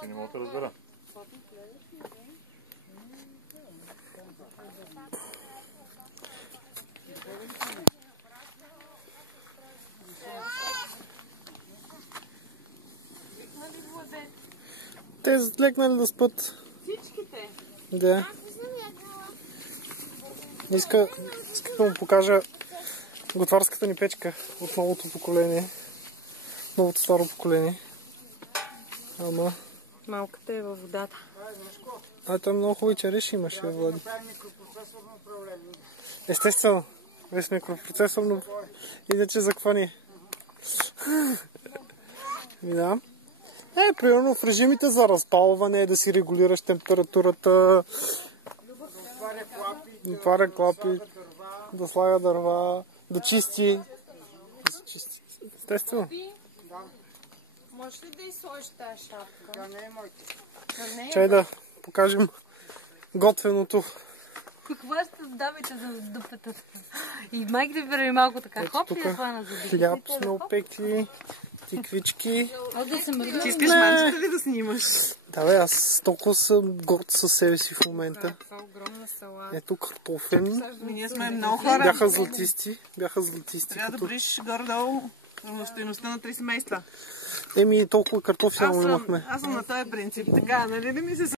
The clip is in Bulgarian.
Ти не мога да разбера. Те са легнали да спят. Всичките? Да. Иска да му покажа готварската ни печка от новото поколение. Новото старо поколение. Ама... Малката е във водата. Той много хубави череши имаше, Влади. Естествено. Виж микропроцесор, но иначе за какво ни? Да. Примерно в режимите за разпалване, да си регулираш температурата, да отваря клапи, да слага дърва, да чисти. Естествено. Можеш ли да изсложиш тази шапка? Да, не е моите. Чай да покажем готвеното. Какво ще давите за дупата? И майките преди малко така, хоп ли да хвана за дупата? Хляб сме опекли, тиквички. Ти искаш манчета ли да снимаш? Да бе, аз толкова съм горд със себе си в момента. Това е огромна салата. Ето картофен. Ние сме много хора. Бяха златисти. Трябва да броиш горе-долу стойността на 3 семейства. Толкова картофи само имахме. Аз съм на този принцип. Така, нали не ми се